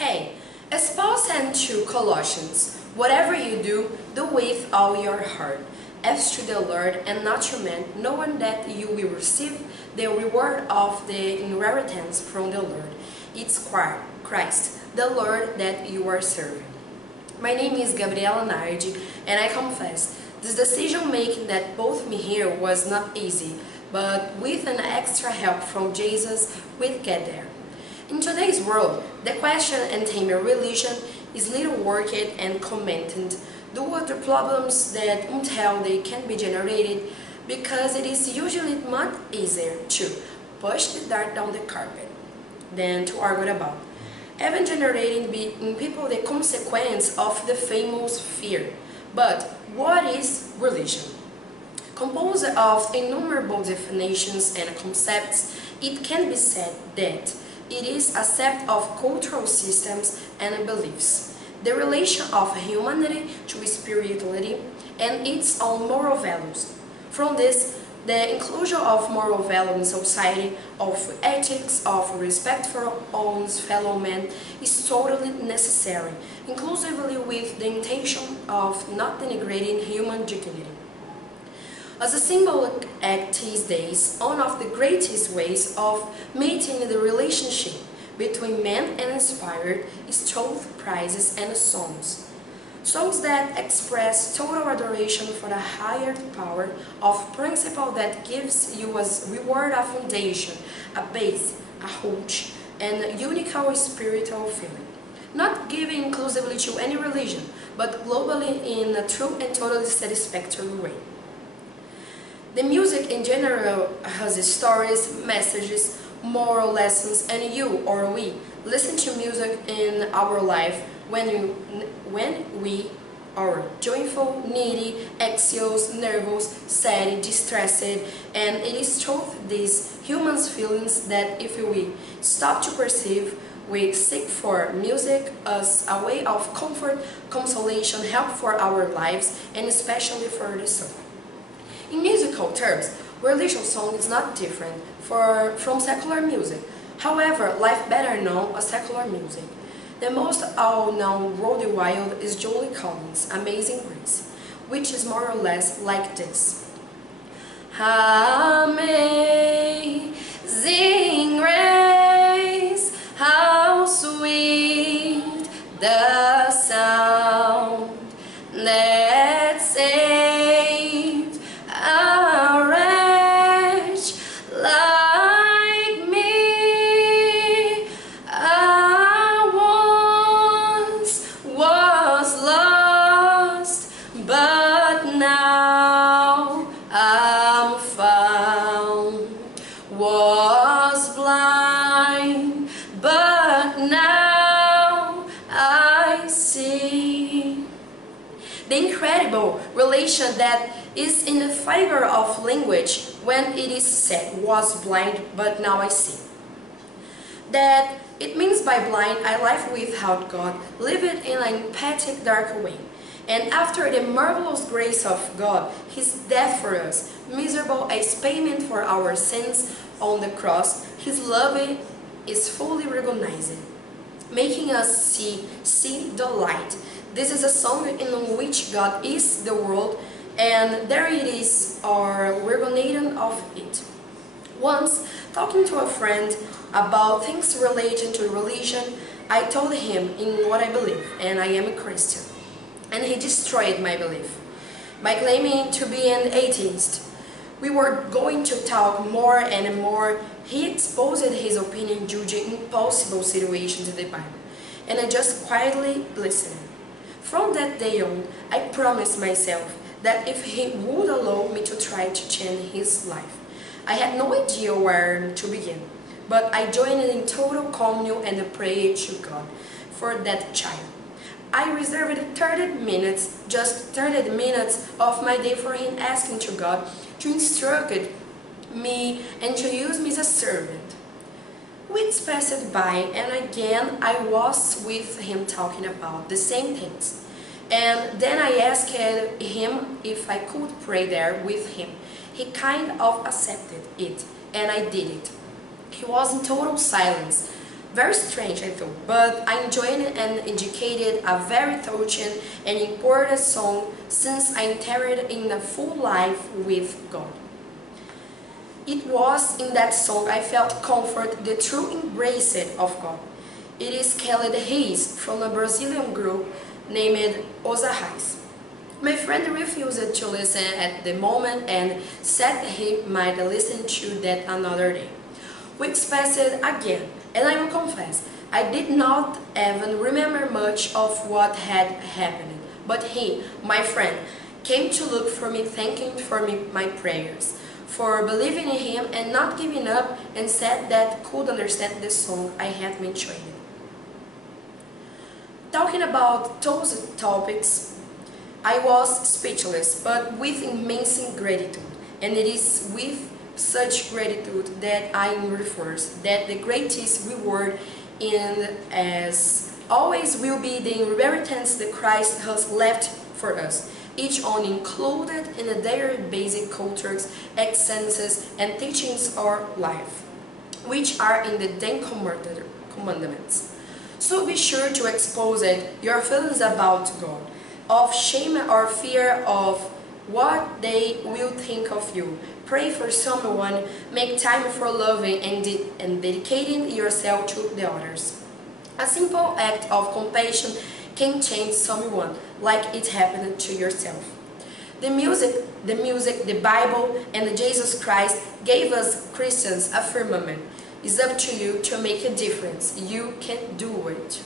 Hey, as Paul said to Colossians, whatever you do, do with all your heart, as to the Lord and not to men, knowing that you will receive the reward of the inheritance from the Lord. It's Christ, the Lord that you are serving. My name is Gabriela Nardi, and I confess, this decision-making that brought me here was not easy, but with an extra help from Jesus, we'd get there. In today's world, the question and theme of religion is little worked and commented due to problems that until they can be generated, because it is usually much easier to push the dirt down the carpet than to argue about, even generating in people the consequence of the famous fear. But what is religion? Composed of innumerable definitions and concepts, it can be said that it is a set of cultural systems and beliefs, the relation of humanity to spirituality, and its own moral values. From this, the inclusion of moral values in society, of ethics, of respect for one's fellow men is totally necessary, inclusively with the intention of not denigrating human dignity. As a symbolic act these days, one of the greatest ways of maintaining the relationship between man and inspired is through praises and songs. Songs that express total adoration for the higher power of principle that gives you as reward a foundation, a base, a root, and a unique spiritual feeling. Not given inclusively to any religion, but globally in a true and totally satisfactory way. The music in general has stories, messages, moral lessons, and you or we listen to music in our life when we are joyful, needy, anxious, nervous, sad, distressed, and it is through these human feelings that if we stop to perceive, we seek for music as a way of comfort, consolation, help for our lives, and especially for the soul. In musical terms, religious song is not different from secular music. However, life better known as secular music. The most all-known worldwide is Julie Collins' Amazing Grace, which is more or less like this. Amazing grace, how sweet the sound that saved a wretch like me. I once was lost, but now I'm found. Was blind, but now I see. The incredible relation that is in the figure of language when it is said, was blind, but now I see. That it means by blind, I live without God, live it in an empathic, dark way. And after the marvelous grace of God, His death for us, miserable as payment for our sins on the cross, His love is fully recognized, making us see the light. This is a song in which God is the world, and there it is, our recognition of it. Once, talking to a friend about things related to religion, I told him in what I believe, and I am a Christian. And he destroyed my belief by claiming to be an atheist. We were going to talk more and more. He exposed his opinion due to impossible situations in the Bible, and I just quietly listened. From that day on, I promised myself that if he would allow me to try to change his life. I had no idea where to begin, but I joined in total communion and prayed to God for that child. I reserved 30 minutes, just 30 minutes of my day for him, asking to God to instruct me and to use me as a servant. Weeks passed by, and again I was with him talking about the same things. And then I asked him if I could pray there with him. He kind of accepted it, and I did it. He was in total silence, Very strange, I thought, but I enjoyed it and educated a very touching and important song since I entered in a full life with God. It was in that song I felt comfort, the true embrace of God. It is called Reis from a Brazilian group named Os Arrais. My friend refused to listen at the moment and said he might listen to that another day. We expressed it again, and I will confess, I did not even remember much of what had happened. But he, my friend, came to look for me, thanking for me my prayers, for believing in him and not giving up, and said that could understand the song I had mentioned. Talking about those topics, I was speechless, but with immense gratitude, and it is with such gratitude that I refers that the greatest reward in as always will be the inheritance that Christ has left for us, each one included in their basic cultures, essences, and teachings of our life, which are in the Ten Commandments. So be sure to expose your feelings about God, of shame or fear of what they will think of you. Pray for someone, make time for loving and dedicating yourself to the others. A simple act of compassion can change someone, like it happened to yourself. The music, the Bible, and Jesus Christ gave us Christians a firmament. It's up to you to make a difference. You can do it.